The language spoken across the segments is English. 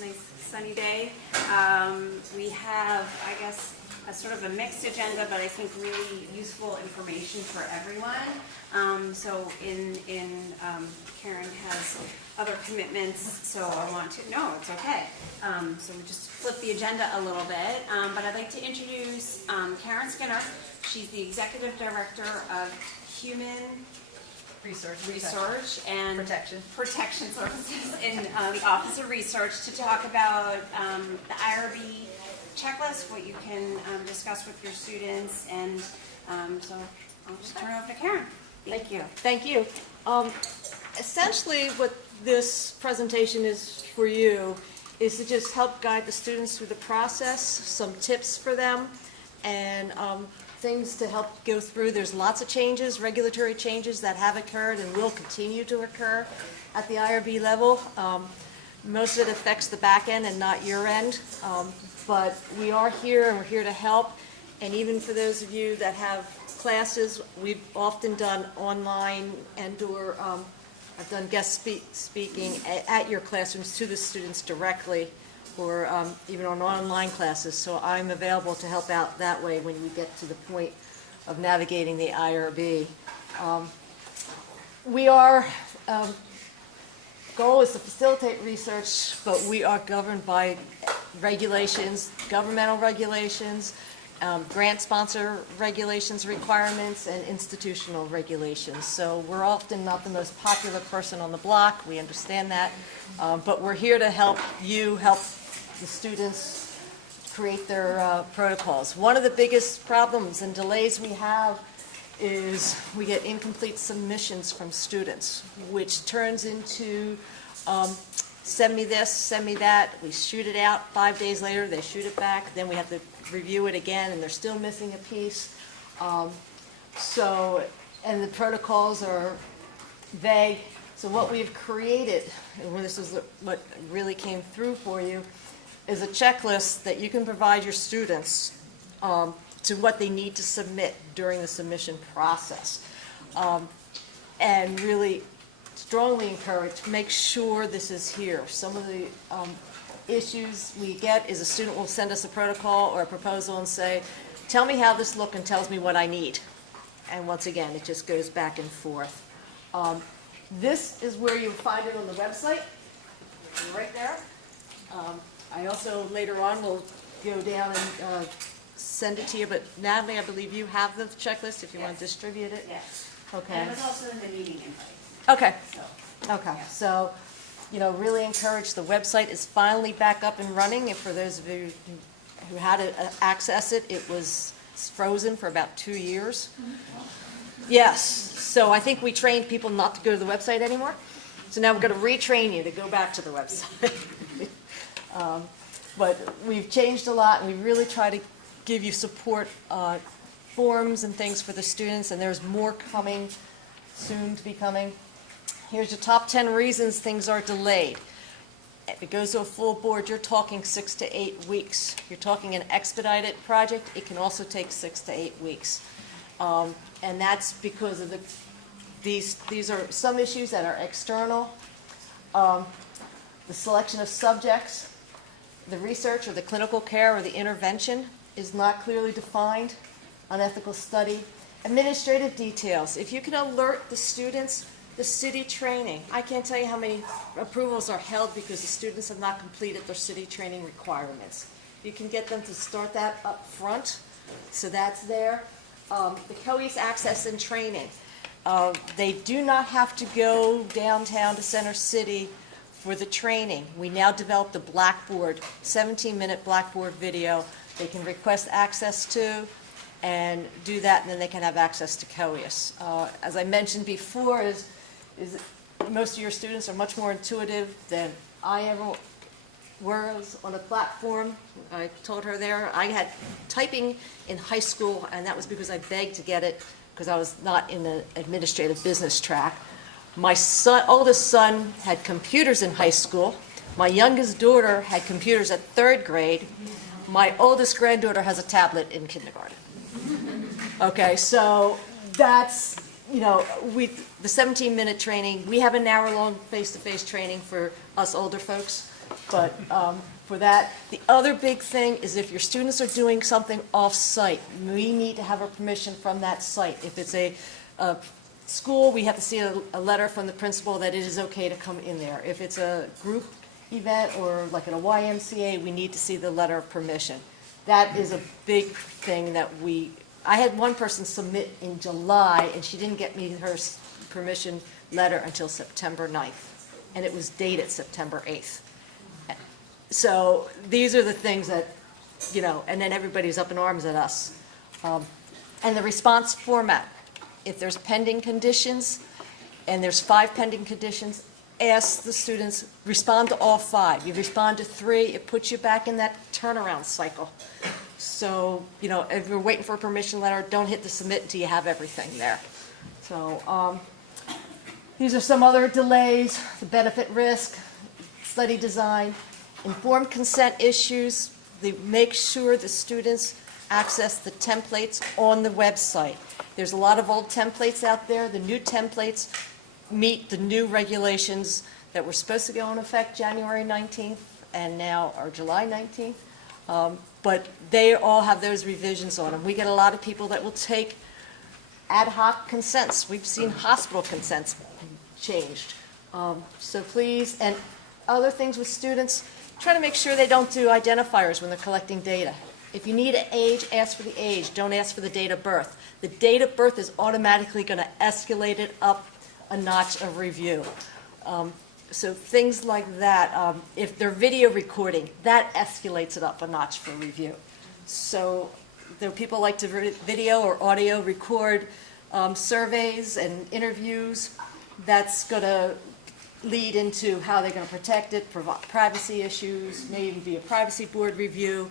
nice sunny day. We have, I guess, a sort of a mixed agenda, but I think really useful information for everyone. Karen has other commitments, so I want to, no, it's okay. So we just flip the agenda a little bit, but I'd like to introduce Karen Skinner. She's the Executive Director of Human Research and Protection Services in the Office of Research to talk about the IRB checklist, what you can discuss with your students, and so I'll just turn it over to Karen. Thank you. Thank you. Essentially what this presentation is for you is to just help guide the students through the process, some tips for them, and things to help go through. There's lots of changes, regulatory changes that have occurred and will continue to occur at the IRB level. Most of it affects the back end and not your end, but we are here and we're here to help. And even for those of you that have classes, we've often done online and/or I've done guest speaking at your classrooms to the students directly, or even on online classes. So I'm available to help out that way when we get to the point of navigating the IRB. Goal is to facilitate research, but we are governed by regulations, governmental regulations, grant sponsor regulations, requirements, and institutional regulations. So we're often not the most popular person on the block, we understand that, but we're here to help you help the students create their protocols. One of the biggest problems and delays we have is we get incomplete submissions from students, which turns into send me this, send me that. We shoot it out. 5 days later, they shoot it back. Then we have to review it again, and they're still missing a piece. And the protocols are vague. So what we've created, and this is what really came through for you, is a checklist that you can provide your students to what they need to submit during the submission process. And really strongly encourage, make sure this is here. Some of the issues we get is a student will send us a protocol or a proposal and say, tell me how this looks and tells me what I need. And once again, it just goes back and forth. This is where you'll find it on the website, right there. I also later on will go down and send it to you, but Natalie, I believe you have the checklist if you want to distribute it. Yes. Okay. And it was also in the meeting invite. Okay. So, Okay. yeah. So, really encourage. The website is finally back up and running. And for those of you who had to access it, it was frozen for about 2 years. Yes. So I think we trained people not to go to the website anymore. So now we're going to retrain you to go back to the website. But we've changed a lot, and we really try to give you support forums and things for the students, and there's more coming, soon to be coming. Here's your top 10 reasons things are delayed. If it goes to a full board, you're talking 6 to 8 weeks. You're talking an expedited project, it can also take 6 to 8 weeks. And that's because of these are some issues that are external. The selection of subjects, the research or the clinical care or the intervention is not clearly defined, unethical study. Administrative details, if you can alert the students, the city training. I can't tell you how many approvals are held because the students have not completed their city training requirements. You can get them to start that up front, so that's there. The COES access and training. They do not have to go downtown to Center City for the training. We now developed a Blackboard, 17-minute Blackboard video they can request access to and do that, and then they can have access to COES. As I mentioned before, is most of your students are much more intuitive than I ever was on a platform. I told her there, I had typing in high school, and that was because I begged to get it because I was not in the administrative business track. My oldest son had computers in high school. My youngest daughter had computers at 3rd grade. My oldest granddaughter has a tablet in kindergarten. Okay, so that's, the 17-minute training. We have an hour-long face-to-face training for us older folks. But for that, the other big thing is if your students are doing something off-site, we need to have a permission from that site. If it's a school, we have to see a letter from the principal that it is okay to come in there. If it's a group event or like at a YMCA, we need to see the letter of permission. That is a big thing that I had one person submit in July, and she didn't get me her permission letter until September 9th, and it was dated September 8th. So these are the things that, and then everybody's up in arms at us. And the response format, if there's pending conditions, and there's 5 pending conditions, ask the students, respond to all 5. You respond to 3, it puts you back in that turnaround cycle. So, if you're waiting for a permission letter, don't hit the submit until you have everything there. So, these are some other delays, the benefit risk, study design, informed consent issues. They make sure the students access the templates on the website. There's a lot of old templates out there. The new templates meet the new regulations that were supposed to go in effect January 19th and now are July 19th. But they all have those revisions on them. We get a lot of people that will take ad hoc consents. We've seen hospital consents changed. So please, and other things with students, try to make sure they don't do identifiers when they're collecting data. If you need an age, ask for the age. Don't ask for the date of birth. The date of birth is automatically going to escalate it up a notch of review. So things like that. If they're video recording, that escalates it up a notch for review. So there are people like to video or audio record surveys and interviews. That's going to lead into how they're going to protect it, provide privacy issues, may even be a privacy board review.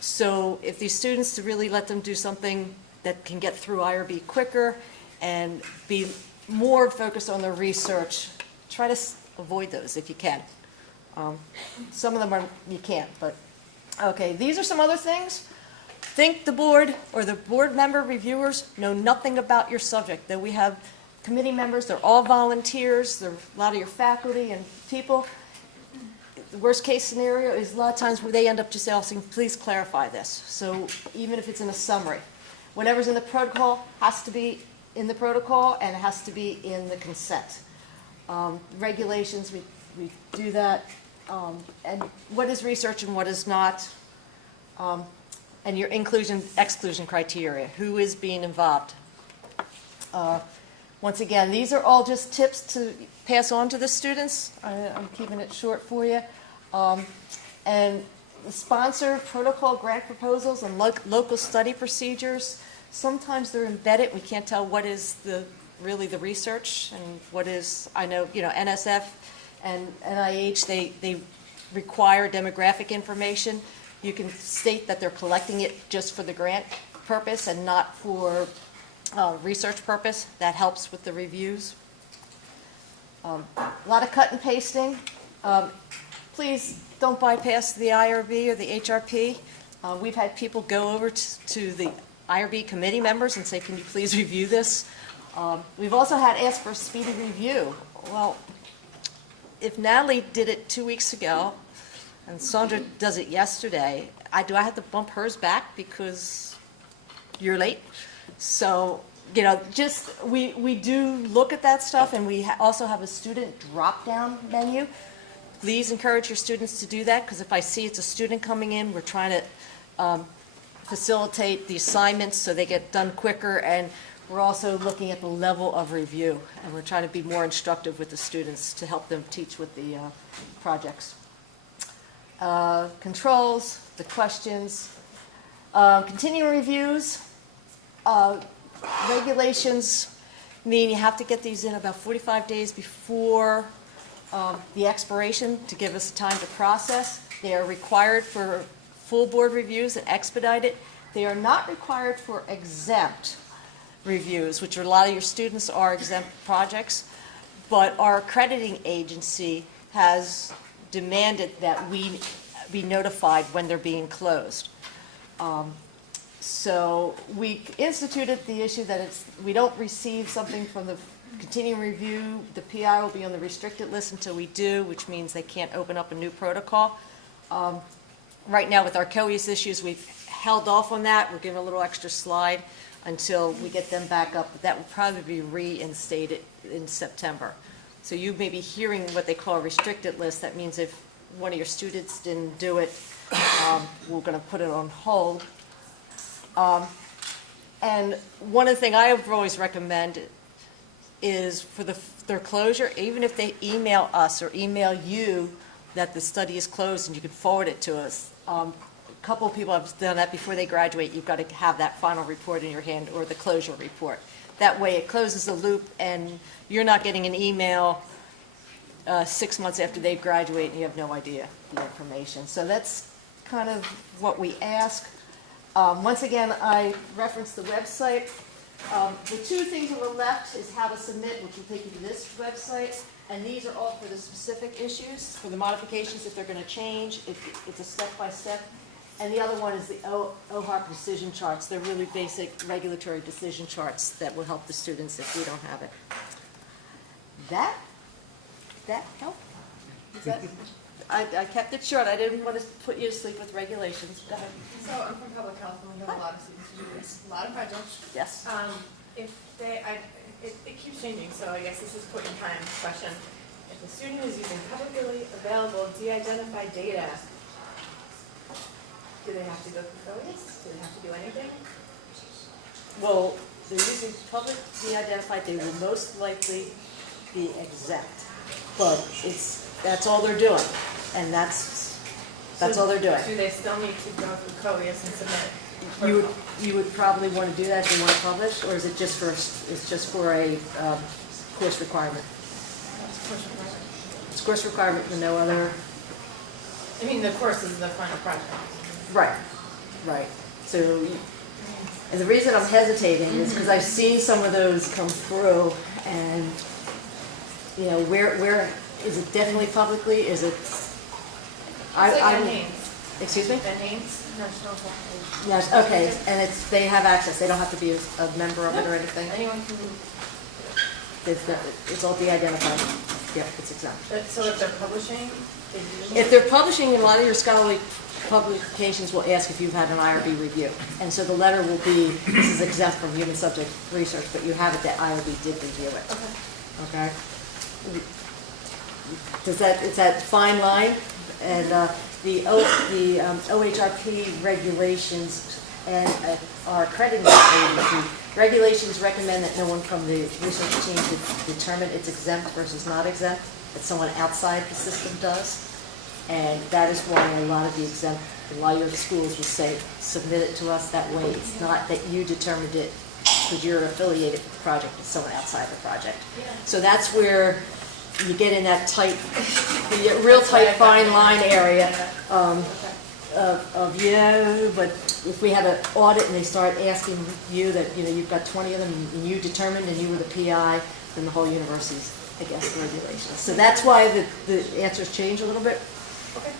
So if these students, to really let them do something that can get through IRB quicker and be more focused on the research, try to avoid those if you can. Some of them you can't, but okay. These are some other things. Think the board or the board member reviewers know nothing about your subject. That we have committee members, they're all volunteers, they're a lot of your faculty and people. The worst case scenario is a lot of times where they end up just asking, please clarify this. So even if it's in a summary, whatever's in the protocol has to be in the protocol and it has to be in the consent. Regulations, we do that. And what is research and what is not. And your inclusion, exclusion criteria, who is being involved. Once again, these are all just tips to pass on to the students. I'm keeping it short for you. And the sponsor protocol grant proposals and local study procedures, sometimes they're embedded. We can't tell what is really the research and what is, I know, NSF and NIH, they require demographic information. You can state that they're collecting it just for the grant purpose and not for research purpose. That helps with the reviews. A lot of cut and pasting. Please don't bypass the IRB or the HRP. We've had people go over to the IRB committee members and say, can you please review this? We've also had asked for a speedy review. Well, if Natalie did it 2 weeks ago and Sandra does it yesterday, do I have to bump hers back because you're late? So, just we do look at that stuff, and we also have a student drop-down menu. Please encourage your students to do that, because if I see it's a student coming in, we're trying to facilitate the assignments so they get done quicker, and we're also looking at the level of review, and we're trying to be more instructive with the students to help them teach with the projects. Controls, the questions, continuing reviews. Regulations mean you have to get these in about 45 days before the expiration to give us time to process. They are required for full board reviews and expedited. They are not required for exempt reviews, which a lot of your students are exempt projects, but our accrediting agency has demanded that we be notified when they're being closed. So we instituted the issue that we don't receive something from the continuing review. The PI will be on the restricted list until we do, which means they can't open up a new protocol. Right now with our COES issues, we've held off on that. We're giving a little extra slide until we get them back up, but that will probably be reinstated in September. So you may be hearing what they call a restricted list. That means if one of your students didn't do it, we're going to put it on hold. And one of the things I have always recommended is for their closure, even if they email us or email you that the study is closed and you can forward it to us. A couple of people have done that before they graduate. You've got to have that final report in your hand or the closure report. That way it closes the loop and you're not getting an email 6 months after they graduate and you have no idea the information. So that's kind of what we ask. Once again, I referenced the website. The two things on the left is how to submit, which will take you to this website. And these are all for the specific issues, for the modifications if they're going to change. It's a step-by-step. And the other one is the OHARP decision charts. They're really basic regulatory decision charts that will help the students if we don't have it. That help? Is that? I kept it short. I didn't want to put you to sleep with regulations. Go ahead. So I'm from public health, and we have a lot of students who do this, a lot of projects. Yes. It keeps changing, so I guess this is point in time question. If a student is using publicly available de-identified data, do they have to go through COES? Do they have to do anything? Well, they're using public de-identified. They will most likely be exempt, but that's all they're doing, and that's all they're doing. Do they still need to go through COES and submit? You would probably want to do that if you want to publish, or is it just for a course requirement? It's course requirement and no other. I mean, the course is the final project. Right. So, and the reason I'm hesitating is because I've seen some of those come through, and where is it definitely publicly? Is it? It's like Van Haynes. Excuse me? Van Haynes National Corporation. Yes. Okay, and they have access. They don't have to be a member of it or anything. Anyone can. It's all de-identified. Yep, it's exempt. So if they're publishing, If they're publishing, a lot of your scholarly publications will ask if you've had an IRB review. And so the letter will be, this is exempt from human subject research, but you have it that IRB did review it. Okay? It's that fine line, and the OHRP regulations and our accrediting agency regulations recommend that no one from the research team should determine it's exempt versus not exempt, that someone outside the system does. And that is why a lot of the schools will say, submit it to us. That way it's not that you determined it because you're affiliated with the project, it's someone outside the project. So that's where you get in that tight, the real tight fine line area but if we have an audit and they start asking you that, you've got 20 of them and you determined and you were the PI, then the whole university's against the regulations. So that's why the answers change a little bit. Okay.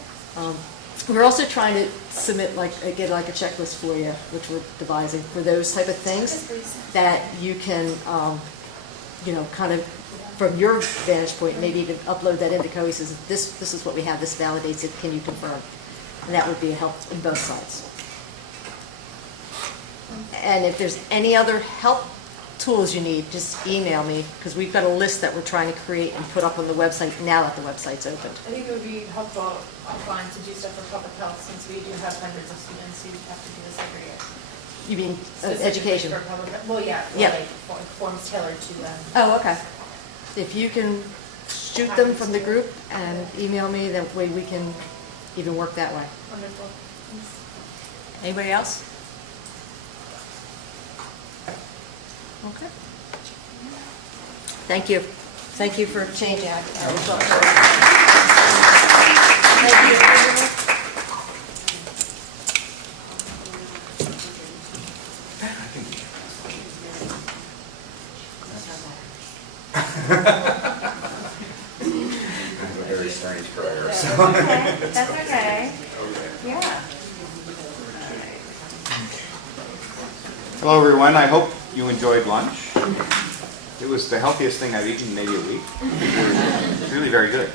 We're also trying to submit get a checklist for you, which we're devising for those type of things that you can, kind of from your vantage point, maybe even upload that into COES. Says this is what we have. This validates it. Can you confirm? And that would be a help in both sides. And if there's any other help tools you need, just email me, because we've got a list that we're trying to create and put up on the website now that the website's opened. I think it would be helpful offline to do stuff for public health, since we do have hundreds of students who have to do this every year. You mean Specifically education? For public, well, yeah, Yep. like forms tailored to them. Oh, okay. If you can shoot them from the group and email me, that way we can even work that way. Wonderful. Anybody else? Okay. Thank you. Thank you for changing our results. Thank you. That's a very strange career. So. Okay, that's okay. Yeah. Hello, everyone. I hope you enjoyed lunch. It was the healthiest thing I've eaten in maybe a week. It was really very good.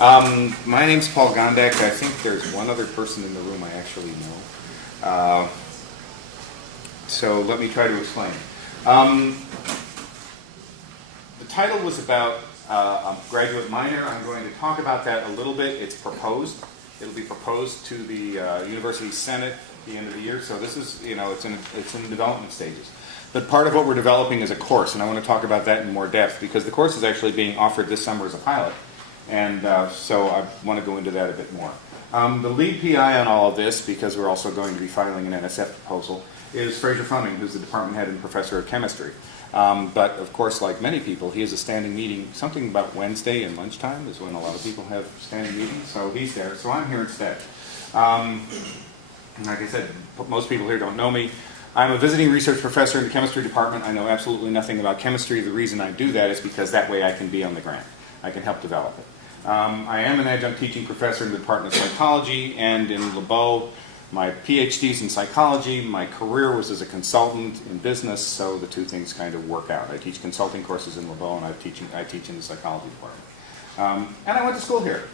My name's Paul Gondak. I think there's one other person in the room I actually know. So let me try to explain. The title was about a graduate minor. I'm going to talk about that a little bit. It's proposed. It'll be proposed to the University Senate at the end of the year. So this is, it's in development stages. But part of what we're developing is a course, and I want to talk about that in more depth because the course is actually being offered this summer as a pilot. And so I want to go into that a bit more. The lead PI on all of this, because we're also going to be filing an NSF proposal, is Fraser Fleming, who's the department head and professor of chemistry. But of course, like many people, he has a standing meeting, something about Wednesday and lunchtime is when a lot of people have standing meetings, so he's there, so I'm here instead. Like I said, most people here don't know me. I'm a visiting research professor in the chemistry department. I know absolutely nothing about chemistry. The reason I do that is because that way I can be on the grant. I can help develop it. I am an adjunct teaching professor in the Department of Psychology and in LeBeau. My PhD's in psychology. My career was as a consultant in business, so the two things kind of work out. I teach consulting courses in LeBeau, and I teach in the psychology department. And I went to school here.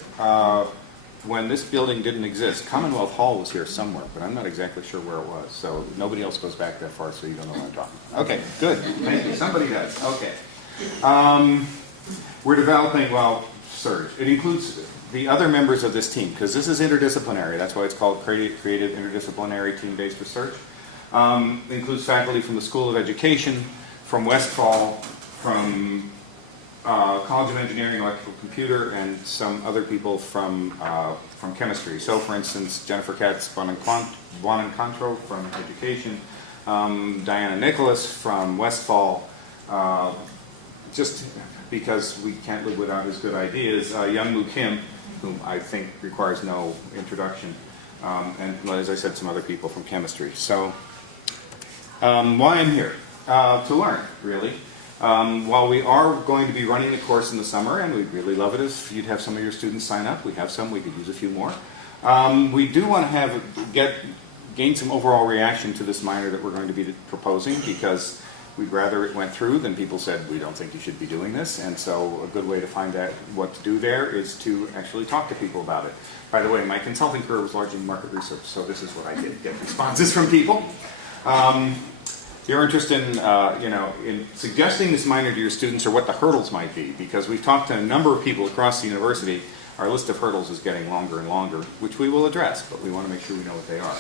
When this building didn't exist, Commonwealth Hall was here somewhere, but I'm not exactly sure where it was. So nobody else goes back that far, so you don't know what I'm talking about. Okay, good. Thank you. Somebody does. Okay. We're developing, Serge. It includes the other members of this team, because this is interdisciplinary. That's why it's called Creative Interdisciplinary Team-Based Research. It includes faculty from the School of Education, from Westfall, from College of Engineering, Electrical Computer, and some other people from chemistry. So, for instance, Jennifer Katz-Bonencontro from Education, Diana Nicholas from Westfall, just because we can't live without his good ideas, Youngmoo Kim, whom I think requires no introduction, and as I said, some other people from chemistry. So, why I'm here? To learn, really. While we are going to be running the course in the summer, and we'd really love it if you'd have some of your students sign up. We have some, we could use a few more. We do want to gain some overall reaction to this minor that we're going to be proposing, because we'd rather it went through than people said, we don't think you should be doing this. And so a good way to find out what to do there is to actually talk to people about it. By the way, my consulting career was largely market research, so this is what I did, get responses from people. You're interested in, in suggesting this minor to your students or what the hurdles might be, because we've talked to a number of people across the university. Our list of hurdles is getting longer and longer, which we will address, but we want to make sure we know what they are.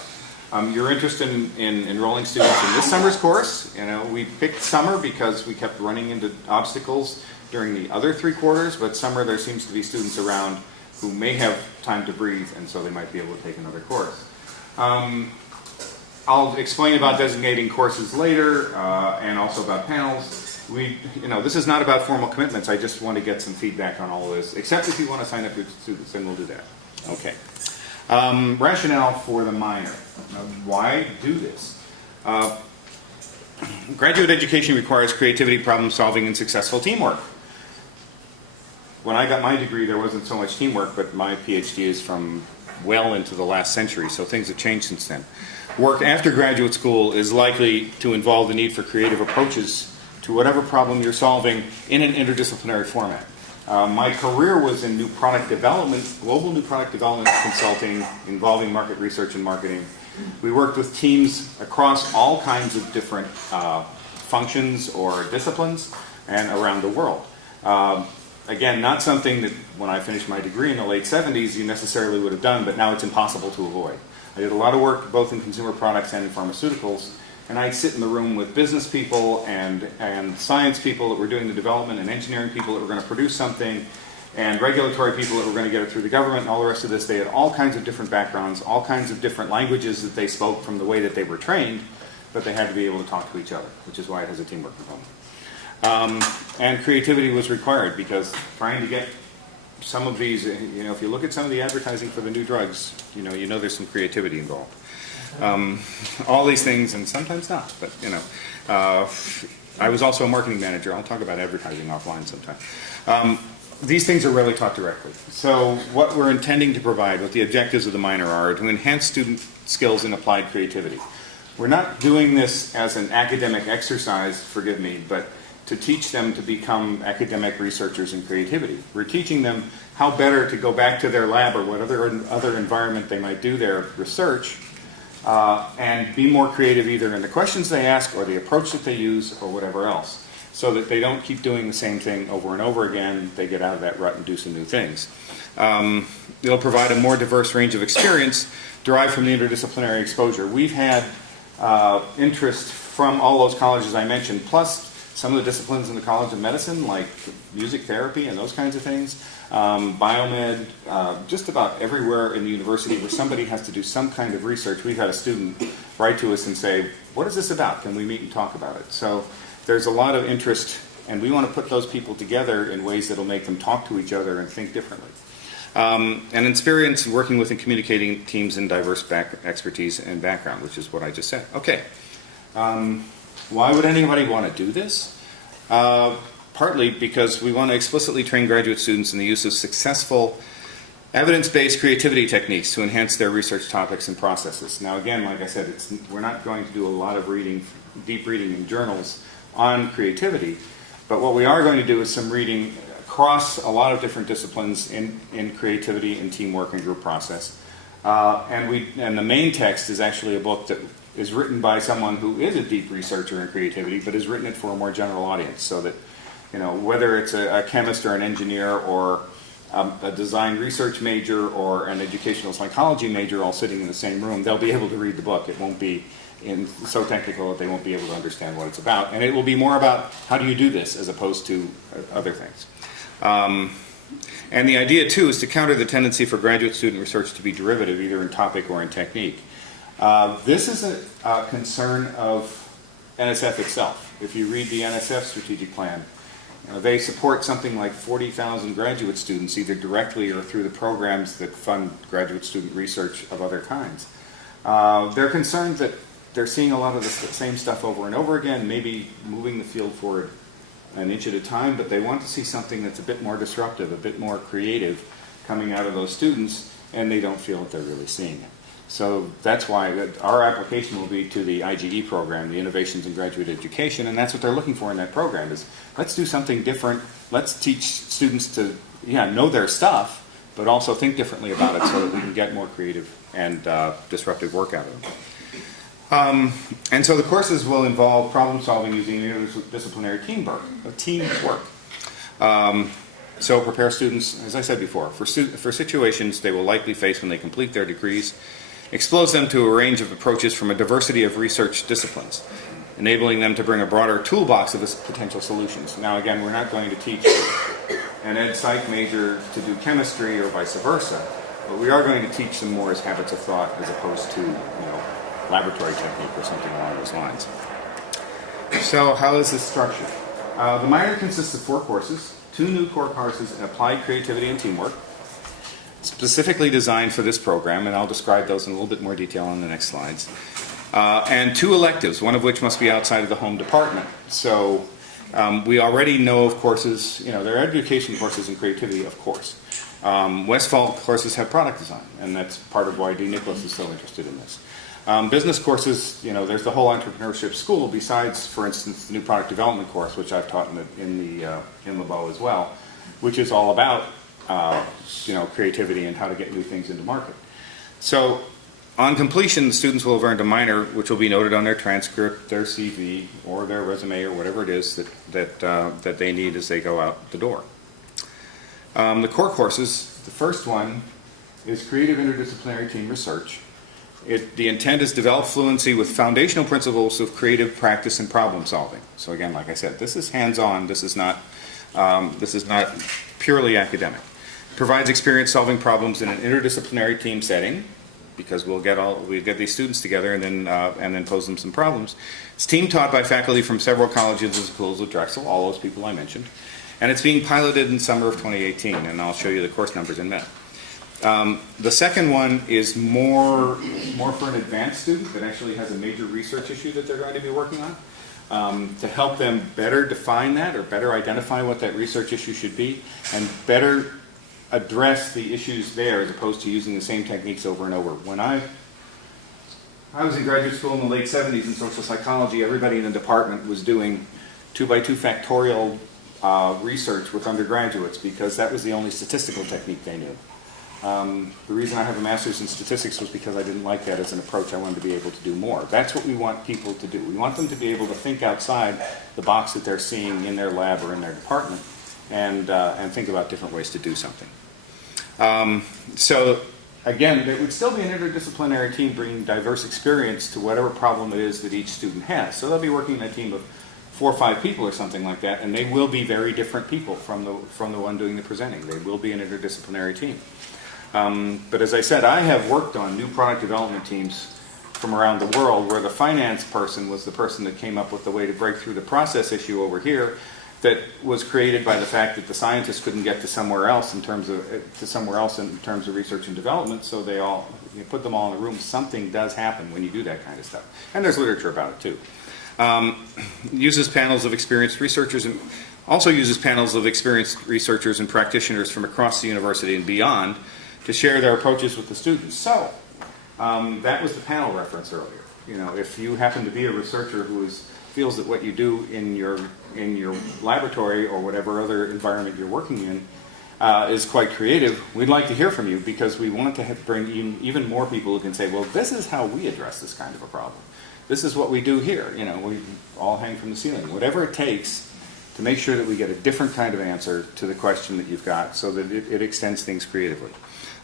You're interested in enrolling students in this summer's course. We picked summer because we kept running into obstacles during the other 3 quarters, but summer there seems to be students around who may have time to breathe, and so they might be able to take another course. I'll explain about designating courses later, and also about panels. This is not about formal commitments. I just want to get some feedback on all of this, except if you want to sign up your students, then we'll do that. Okay. Rationale for the minor. Why do this? Graduate education requires creativity, problem solving, and successful teamwork. When I got my degree, there wasn't so much teamwork, but my PhD is from well into the last century, so things have changed since then. Work after graduate school is likely to involve the need for creative approaches to whatever problem you're solving in an interdisciplinary format. My career was in new product development, global new product development consulting involving market research and marketing. We worked with teams across all kinds of different functions or disciplines and around the world. Again, not something that when I finished my degree in the late 70s you necessarily would have done, but now it's impossible to avoid. I did a lot of work both in consumer products and in pharmaceuticals, and I'd sit in the room with business people and science people that were doing the development, and engineering people that were going to produce something, and regulatory people that were going to get it through the government, and all the rest of this. They had all kinds of different backgrounds, all kinds of different languages that they spoke from the way that they were trained, but they had to be able to talk to each other, which is why it has a teamwork component. And creativity was required, because trying to get some of these, if you look at some of the advertising for the new drugs, there's some creativity involved. All these things, and sometimes not, but I was also a marketing manager. I'll talk about advertising offline sometime. These things are rarely taught directly. So what we're intending to provide, what the objectives of the minor are to enhance student skills in applied creativity. We're not doing this as an academic exercise, forgive me, but to teach them to become academic researchers in creativity. We're teaching them how better to go back to their lab or what other environment they might do their research, and be more creative either in the questions they ask or the approach that they use or whatever else, so that they don't keep doing the same thing over and over again. They get out of that rut and do some new things. It'll provide a more diverse range of experience derived from the interdisciplinary exposure. We've had interest from all those colleges I mentioned, plus some of the disciplines in the College of Medicine, like music therapy and those kinds of things, biomed, just about everywhere in the university where somebody has to do some kind of research. We've had a student write to us and say, what is this about? Can we meet and talk about it? So there's a lot of interest, and we want to put those people together in ways that will make them talk to each other and think differently. And experience working with and communicating teams in diverse expertise and background, which is what I just said. Okay. Why would anybody want to do this? Partly because we want to explicitly train graduate students in the use of successful evidence-based creativity techniques to enhance their research topics and processes. Now again, like I said, we're not going to do a lot of reading, deep reading in journals on creativity, but what we are going to do is some reading across a lot of different disciplines in creativity and teamwork and group process. And the main text is actually a book that is written by someone who is a deep researcher in creativity, but has written it for a more general audience, so that, you know, whether it's a chemist or an engineer or a design research major or an educational psychology major all sitting in the same room, they'll be able to read the book. It won't be so technical that they won't be able to understand what it's about. And it will be more about how do you do this as opposed to other things. And the idea, too, is to counter the tendency for graduate student research to be derivative, either in topic or in technique. This is a concern of NSF itself. If you read the NSF strategic plan, they support something like 40,000 graduate students, either directly or through the programs that fund graduate student research of other kinds. They're concerned that they're seeing a lot of the same stuff over and over again, maybe moving the field forward an inch at a time, but they want to see something that's a bit more disruptive, a bit more creative coming out of those students, and they don't feel that they're really seeing it. So that's why our application will be to the IGE program, the Innovations in Graduate Education, and that's what they're looking for in that program is, let's do something different. Let's teach students to know their stuff, but also think differently about it so that we can get more creative and disruptive work out of them. And so the courses will involve problem solving using interdisciplinary teamwork. So prepare students, as I said before, for situations they will likely face when they complete their degrees, expose them to a range of approaches from a diversity of research disciplines, enabling them to bring a broader toolbox of potential solutions. Now again, we're not going to teach an ed psych major to do chemistry or vice versa, but we are going to teach them more as habits of thought as opposed to, laboratory technique or something along those lines. So how is this structured? The minor consists of 4 courses, 2 new core courses in applied creativity and teamwork, specifically designed for this program, and I'll describe those in a little bit more detail on the next slides. And 2 electives, one of which must be outside of the home department. So we already know of courses, there are education courses in creativity, of course. Westfall courses have product design, and that's part of why D. Nicholas is so interested in this. Business courses, there's the whole entrepreneurship school besides, for instance, the new product development course, which I've taught in the BO as well, which is all about, creativity and how to get new things into market. So on completion, the students will have earned a minor, which will be noted on their transcript, their CV, or their resume, or whatever it is that they need as they go out the door. The core courses, the first one is Creative Interdisciplinary Team Research. The intent is develop fluency with foundational principles of creative practice and problem solving. So again, like I said, this is hands-on. This is not purely academic. Provides experience solving problems in an interdisciplinary team setting, because we'll get these students together and then pose them some problems. It's team taught by faculty from several colleges and schools of Drexel, all those people I mentioned, and it's being piloted in summer of 2018. And I'll show you the course numbers in a minute. The second one is more for an advanced student that actually has a major research issue that they're going to be working on, to help them better define that or better identify what that research issue should be and better address the issues there as opposed to using the same techniques over and over. When I was in graduate school in the late 70s in social psychology, everybody in the department was doing 2x2 factorial research with undergraduates because that was the only statistical technique they knew. The reason I have a master's in statistics was because I didn't like that as an approach. I wanted to be able to do more. That's what we want people to do. We want them to be able to think outside the box that they're seeing in their lab or in their department and think about different ways to do something. So again, there would still be an interdisciplinary team bringing diverse experience to whatever problem it is that each student has. So they'll be working in a team of 4 or 5 people or something like that, and they will be very different people from the one doing the presenting. They will be an interdisciplinary team. But as I said, I have worked on new product development teams from around the world where the finance person was the person that came up with the way to break through the process issue over here that was created by the fact that the scientists couldn't get to somewhere else in terms of research and development, so you put them all in a room. Something does happen when you do that kind of stuff. And there's literature about it too. Uses panels of experienced researchers and also uses panels of experienced researchers and practitioners from across the university and beyond to share their approaches with the students. So that was the panel reference earlier. You know, if you happen to be a researcher who feels that what you do in your laboratory or whatever other environment you're working in is quite creative, we'd like to hear from you because we want to bring in even more people who can say, well, this is how we address this kind of a problem. This is what we do here. You know, we all hang from the ceiling. Whatever it takes to make sure that we get a different kind of answer to the question that you've got so that it extends things creatively.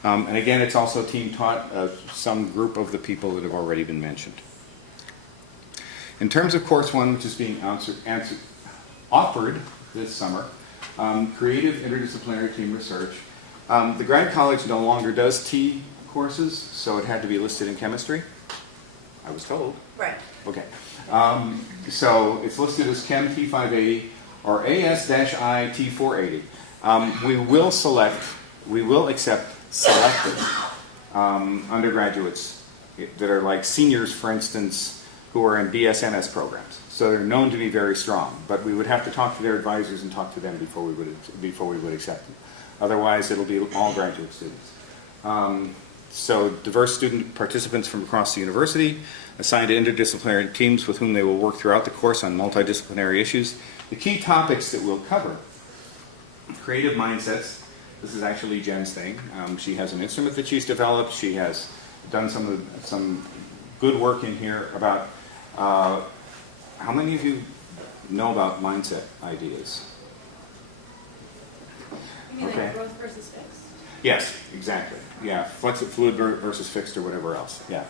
And again, it's also team taught some group of the people that have already been mentioned. In terms of course 1, which is being offered this summer, creative interdisciplinary team research, the Grad College no longer does T courses, so it had to be listed in chemistry, I was told. Right. Okay. So it's listed as Chem T580 or AS-I T480. We will accept selected undergraduates that are like seniors, for instance, who are in BS/MS programs. So they're known to be very strong, but we would have to talk to their advisors and talk to them before we would accept them. Otherwise, it'll be all graduate students. So diverse student participants from across the university, assigned to interdisciplinary teams with whom they will work throughout the course on multidisciplinary issues. The key topics that we'll cover: creative mindsets. This is actually Jen's thing. She has an instrument that she's developed. She has done some good work in here about how many of you know about mindset ideas? You mean Okay. like growth versus fixed? Yes, exactly. Yeah, fluid versus fixed or whatever else. Yeah.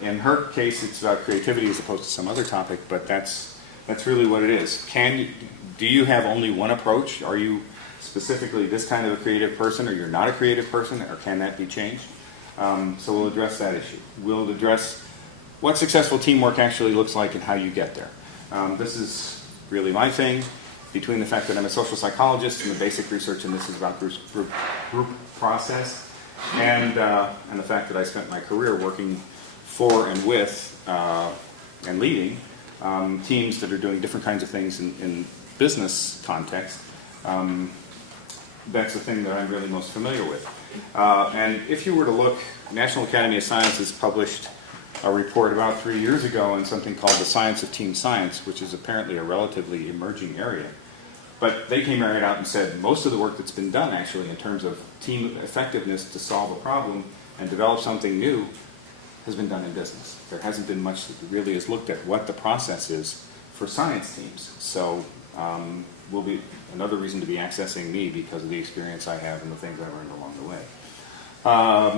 In her case, it's about creativity as opposed to some other topic, but that's really what it is. Do you have only one approach? Are you specifically this kind of a creative person, or you're not a creative person, or can that be changed? So we'll address that issue. We'll address what successful teamwork actually looks like and how you get there. This is really my thing. Between the fact that I'm a social psychologist and the basic research in this is about group process, and the fact that I spent my career working for and with and leading teams that are doing different kinds of things in business context, that's the thing that I'm really most familiar with. And if you were to look, National Academy of Sciences published a report about 3 years ago on something called the science of team science, which is apparently a relatively emerging area. But they came right out and said most of the work that's been done actually in terms of team effectiveness to solve a problem and develop something new has been done in business. There hasn't been much that really has looked at what the process is for science teams. So will be another reason to be accessing me because of the experience I have and the things I learned along the way.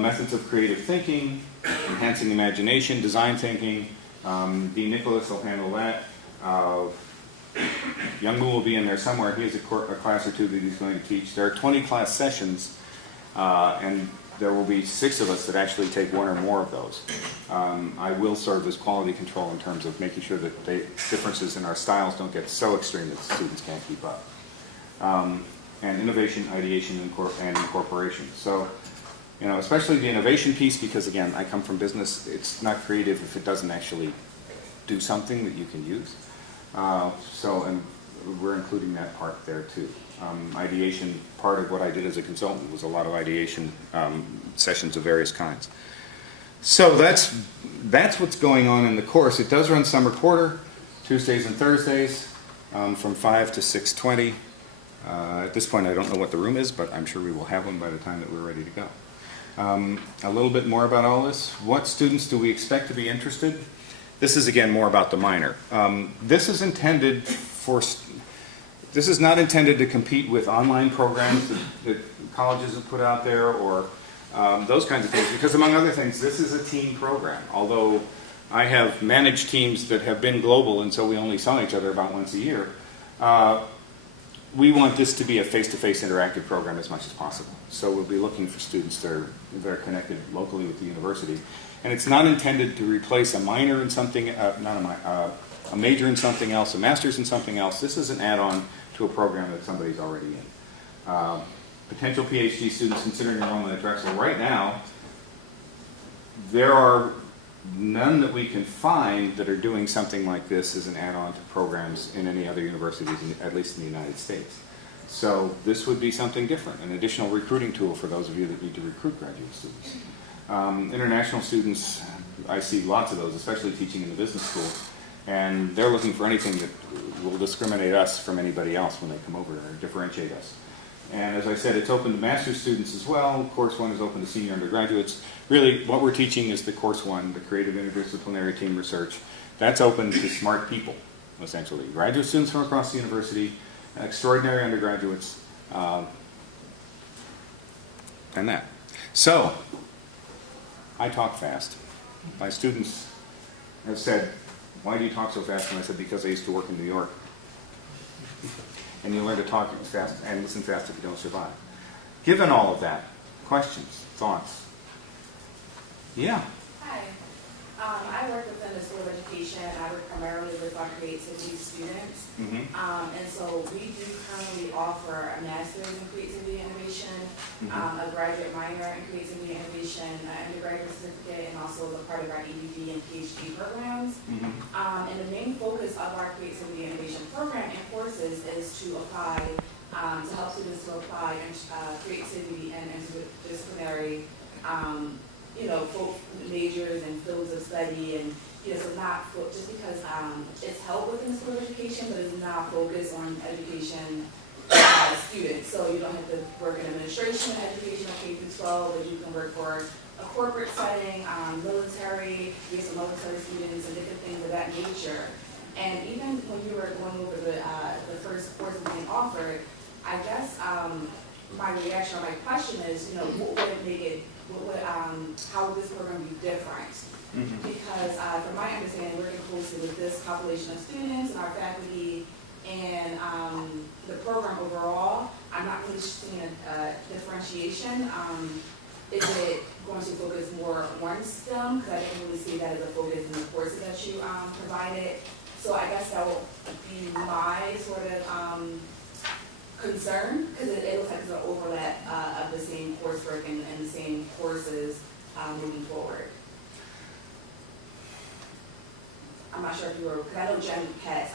Methods of creative thinking, enhancing imagination, design thinking. Dean Nicholas will handle that. Young Moo will be in there somewhere. He has a class or two that he's going to teach. There are 20 class sessions, and there will be 6 of us that actually take one or more of those. I will serve as quality control in terms of making sure that differences in our styles don't get so extreme that the students can't keep up. And innovation, ideation, and incorporation. So, you know, especially the innovation piece, because again, I come from business, it's not creative if it doesn't actually do something that you can use. And we're including that part there too. Ideation, part of what I did as a consultant was a lot of ideation sessions of various kinds. So that's what's going on in the course. It does run summer quarter, Tuesdays and Thursdays, from 5 to 6:20. At this point, I don't know what the room is, but I'm sure we will have one by the time that we're ready to go. A little bit more about all this. What students do we expect to be interested? This is again more about the minor. This is intended for, this is not intended to compete with online programs that colleges have put out there or those kinds of things, because among other things, this is a team program. Although I have managed teams that have been global and so we only saw each other about once a year, we want this to be a face-to-face interactive program as much as possible. So we'll be looking for students that are connected locally with the university. And it's not intended to replace a minor in something, a major in something else, a master's in something else. This is an add-on to a program that somebody's already in. Potential PhD students considering enrollment at Drexel. Right now, there are none that we can find that are doing something like this as an add-on to programs in any other universities, at least in the United States. So this would be something different, an additional recruiting tool for those of you that need to recruit graduate students. International students, I see lots of those, especially teaching in the business school, and they're looking for anything that will discriminate us from anybody else when they come over or differentiate us. And as I said, it's open to master's students as well. Course 1 is open to senior undergraduates. Really, what we're teaching is the Course 1, the Creative Interdisciplinary Team Research. That's open to smart people, essentially. Graduate students from across the university, extraordinary undergraduates, and that. So, I talk fast. My students have said, "Why do you talk so fast?" And I said, "Because I used to work in New York." And you learn to talk fast and listen fast if you don't survive. Given all of that, questions, thoughts? Yeah. Hi. I work within the School of Education. I work primarily with our creativity students. And so we do currently offer a master's in creativity and innovation, a graduate minor in creativity and innovation, an undergraduate certificate, and also as a part of our EDD and PhD programs. And the main focus of our creativity and innovation program and courses is to apply, to help students to apply creativity and interdisciplinary majors and fields of study, and so not just because it's held within the School of Education, but it's not focused on education students. So you don't have to work in administration, education, or K through 12, but you can work for a corporate setting, military, you have some military students and different things of that nature. And even when you were going over the first course being offered, I guess my reaction or my question is, what would make it, how would this program be different? Because from my understanding, working closely with this population of students and our faculty and the program overall, I'm not really seeing a differentiation. Is it going to focus more on STEM? Because I didn't really see that as a focus in the courses that you provided. So I guess that will be my sort of concern, because it looks like there's an overlap of the same coursework and the same courses moving forward. I'm not sure if you were, because I know Jen Katz,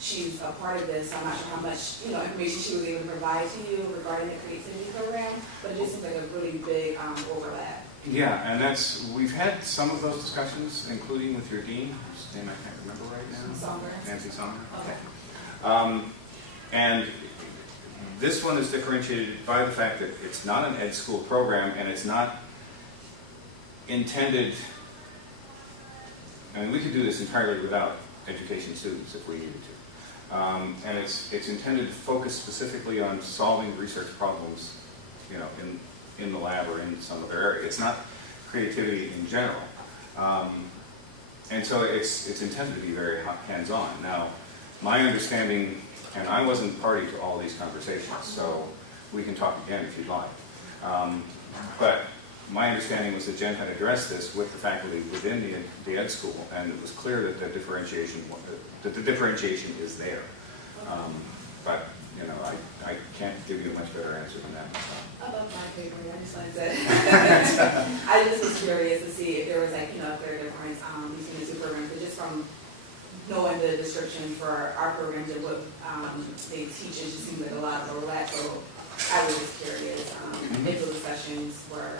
she's a part of this, so I'm not sure how much information she was able to provide to you regarding the creativity program, but it just seems like a really big overlap. Yeah, and we've had some of those discussions, including with your dean, whose name I can't remember right now. Somber. Nancy Sommer. Okay. And this one is differentiated by the fact that it's not an ed school program, and it's not intended. I mean, we could do this entirely without education students if we needed to. And it's intended to focus specifically on solving research problems, in the lab or in some other area. It's not creativity in general. And so it's intended to be very hands-on. Now, my understanding, and I wasn't party to all these conversations, so we can talk again if you'd like. But my understanding was that Jen had addressed this with the faculty within the ed school, and it was clear that the differentiation is there. But I can't give you a much better answer than that myself. I love my paper. I just wanted to. I just was curious to see if there was if there are difference between the two programs, but just from knowing the description for our programs and what they teach, it just seems like a lot of overlap. So I was just curious if those discussions were.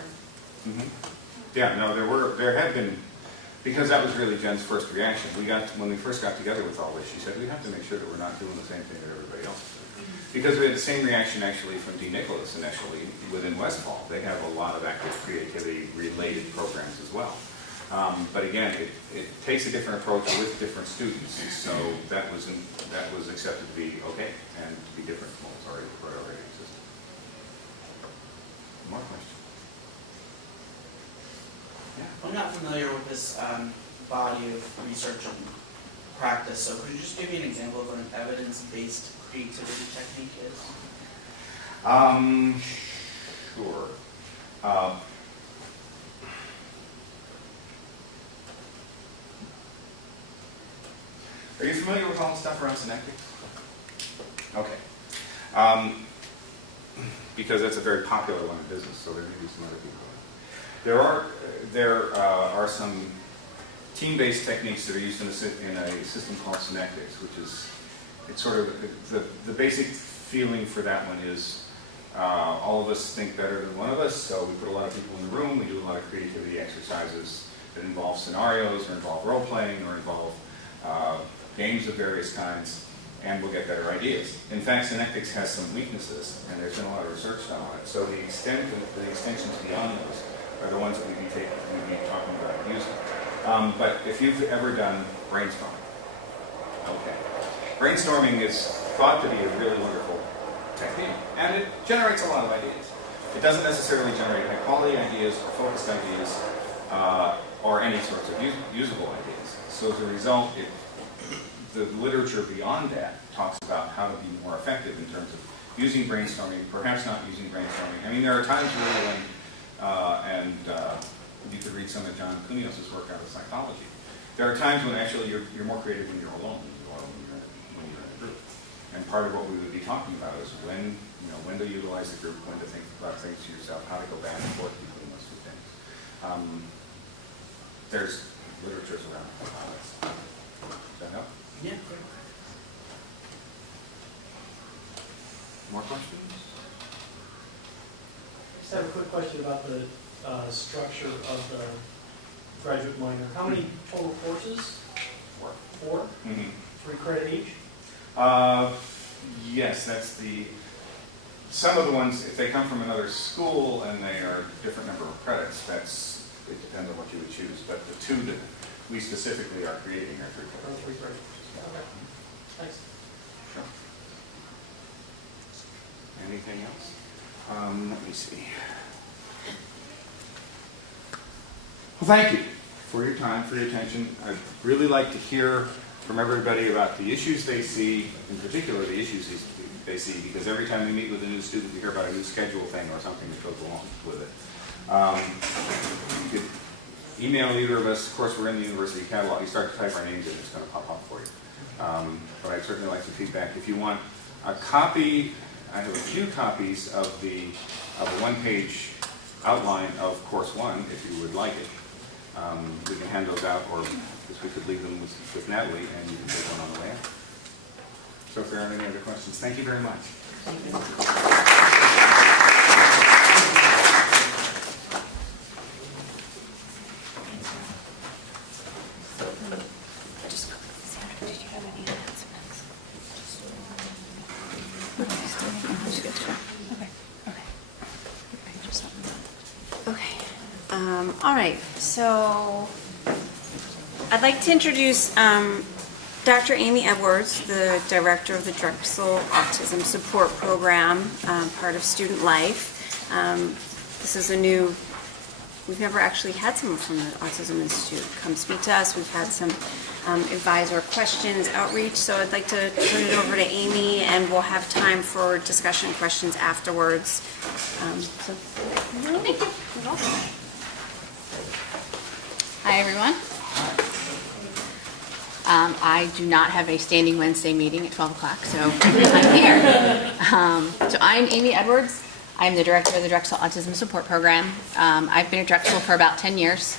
Yeah, no, there have been, because that was really Jen's first reaction. When we first got together with all this, she said, we have to make sure that we're not doing the same thing that everybody else is doing. Because we had the same reaction actually from D. Nicholas initially within Westfall. They have a lot of active creativity related programs as well. But again, it takes a different approach with different students, so that was accepted to be okay and to be different from what already existed. More questions? Yeah. I'm not familiar with this body of research and practice, so could you just give me an example of what an evidence-based creativity technique is? Sure. Are you familiar with all the stuff around synectics? Okay. Because that's a very popular one in business, so there may be some other people. There are some team-based techniques that are used in a system called synectics, which is, it's sort of, the basic feeling for that one is all of us think better than one of us, so we put a lot of people in the room, we do a lot of creativity exercises that involve scenarios, or involve role-playing, or involve games of various kinds, and we'll get better ideas. In fact, synectics has some weaknesses, and there's been a lot of research done on it. So the extensions beyond those are the ones that we'd be talking about using. But if you've ever done brainstorming, okay. Brainstorming is thought to be a really wonderful technique, and it generates a lot of ideas. It doesn't necessarily generate high-quality ideas or focused ideas or any sorts of usable ideas. So as a result, the literature beyond that talks about how to be more effective in terms of using brainstorming, perhaps not using brainstorming. I mean, there are times really when, you could read some of John Kunios' work out of psychology. There are times when actually you're more creative when you're alone than you are when you're in a group. And part of what we would be talking about is when to utilize the group, when to think about things to yourself, how to go back and forth between those two things. There's literatures around that. Does that help? Yeah. More questions? Just have a quick question about the structure of the graduate minor. How many total courses? 4? Mm-hmm. 3 credit each? Yes, that's some of the ones, if they come from another school and they are a different number of credits, it depends on what you would choose. But the 2 that we specifically are creating are 3 credits. 3 credits. Okay. Thanks. Sure. Anything else? Let me see. Well, thank you for your time, for your attention. I'd really like to hear from everybody about the issues they see, in particular the issues they see, because every time we meet with a new student, we hear about a new schedule thing or something that goes along with it. You could email either of us. Of course, we're in the university catalog. You start to type our names in, it's going to pop up for you. But I'd certainly like some feedback. If you want a copy, I have a few copies of a one-page outline of Course 1, if you would like it. We can hand those out, or we could leave them with Natalie, and you can take one on the way out. So if there aren't any other questions, thank you very much. Sandra, did you have any announcements? Okay. All right. So I'd like to introduce Dr. Amy Edwards, the director of the Drexel Autism Support Program, part of Student Life. This is we've never actually had someone from the Autism Institute come speak to us. We've had some advisor questions, outreach, so I'd like to turn it over to Amy, and we'll have time for discussion questions afterwards. Thank you. You're welcome. Hi, everyone. I do not have a standing Wednesday meeting at 12 o'clock, so I'm here. So I'm Amy Edwards. I'm the director of the Drexel Autism Support Program. I've been at Drexel for about 10 years.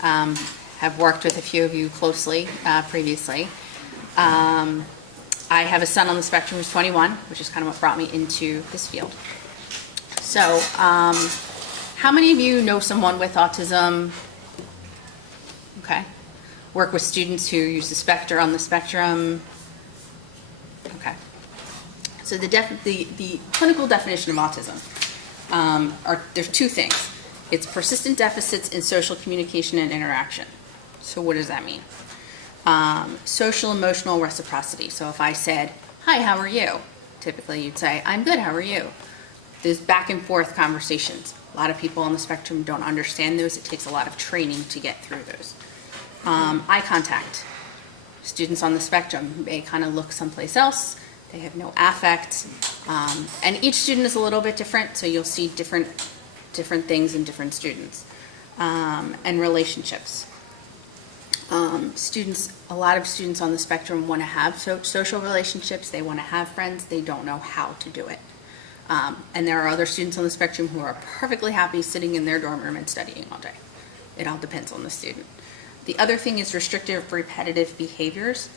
Have worked with a few of you closely previously. I have a son on the spectrum who's 21, which is kind of what brought me into this field. So, how many of you know someone with autism? Okay. Work with students who use the spectrum on the spectrum? Okay. So the clinical definition of autism there's two things. It's persistent deficits in social communication and interaction. So what does that mean? Social emotional reciprocity. So if I said, "Hi, how are you?" Typically you'd say, "I'm good, how are you?" There's back and forth conversations. A lot of people on the spectrum don't understand those. It takes a lot of training to get through those. Eye contact. Students on the spectrum may kind of look someplace else. They have no affect. And each student is a little bit different, so you'll see different things in different students. And relationships. A lot of students on the spectrum want to have social relationships. They want to have friends. They don't know how to do it. And there are other students on the spectrum who are perfectly happy sitting in their dorm room and studying all day. It all depends on the student. The other thing is restrictive repetitive behaviors.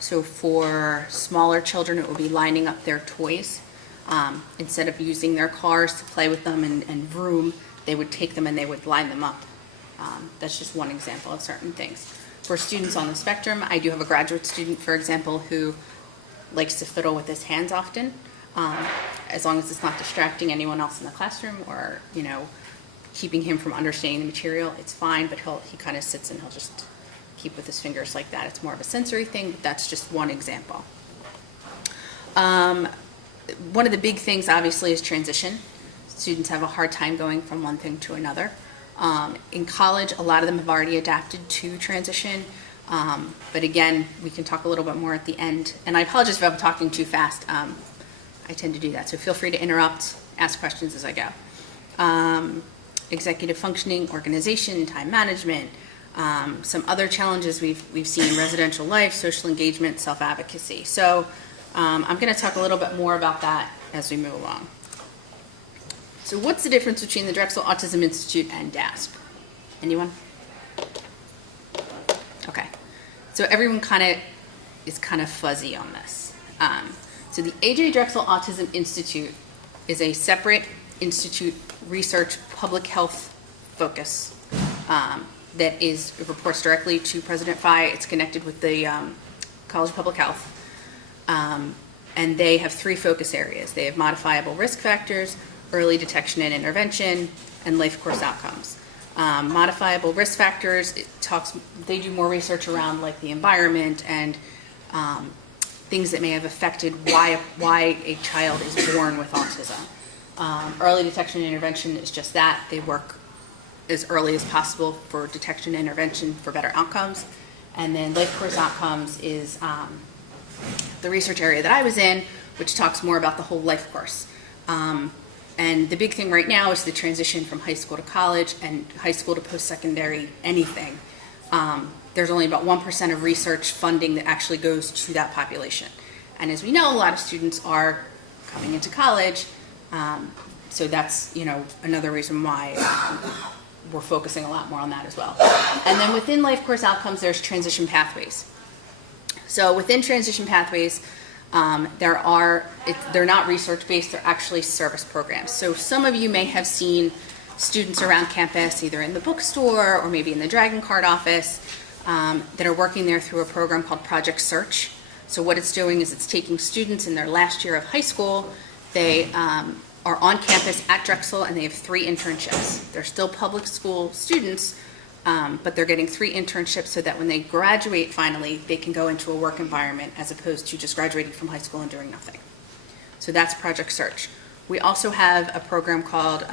So for smaller children, it will be lining up their toys. Instead of using their cars to play with them and vroom, they would take them and they would line them up. That's just one example of certain things. For students on the spectrum, I do have a graduate student, for example, who likes to fiddle with his hands often. As long as it's not distracting anyone else in the classroom or, keeping him from understanding the material, it's fine, but he kind of sits and he'll just keep with his fingers like that. It's more of a sensory thing, but that's just one example. One of the big things, obviously, is transition. Students have a hard time going from one thing to another. In college, a lot of them have already adapted to transition. But again, we can talk a little bit more at the end. And I apologize if I'm talking too fast. I tend to do that. So feel free to interrupt, ask questions as I go. Executive functioning, organization, time management, some other challenges we've seen in residential life, social engagement, self-advocacy. So I'm going to talk a little bit more about that as we move along. So what's the difference between the Drexel Autism Institute and DASP? Anyone? Okay. So everyone is kind of fuzzy on this. So the A.J. Drexel Autism Institute is a separate institute, research, public health focus that reports directly to President Fye. It's connected with the College of Public Health. And they have three focus areas. They have modifiable risk factors, early detection and intervention, and life course outcomes. Modifiable risk factors, they do more research around like the environment and things that may have affected why a child is born with autism. Early detection and intervention is just that. They work as early as possible for detection and intervention for better outcomes. And then life course outcomes is the research area that I was in, which talks more about the whole life course. And the big thing right now is the transition from high school to college and high school to post-secondary anything. There's only about 1% of research funding that actually goes to that population. And as we know, a lot of students are coming into college. So that's, another reason why we're focusing a lot more on that as well. And then within life course outcomes, there's transition pathways. So within transition pathways, they're not research-based, they're actually service programs. So some of you may have seen students around campus, either in the bookstore or maybe in the Dragon Card office, that are working there through a program called Project Search. So what it's doing is it's taking students in their last year of high school. They are on campus at Drexel and they have 3 internships. They're still public school students, but they're getting 3 internships so that when they graduate finally, they can go into a work environment as opposed to just graduating from high school and doing nothing. So that's Project Search. We also have a program called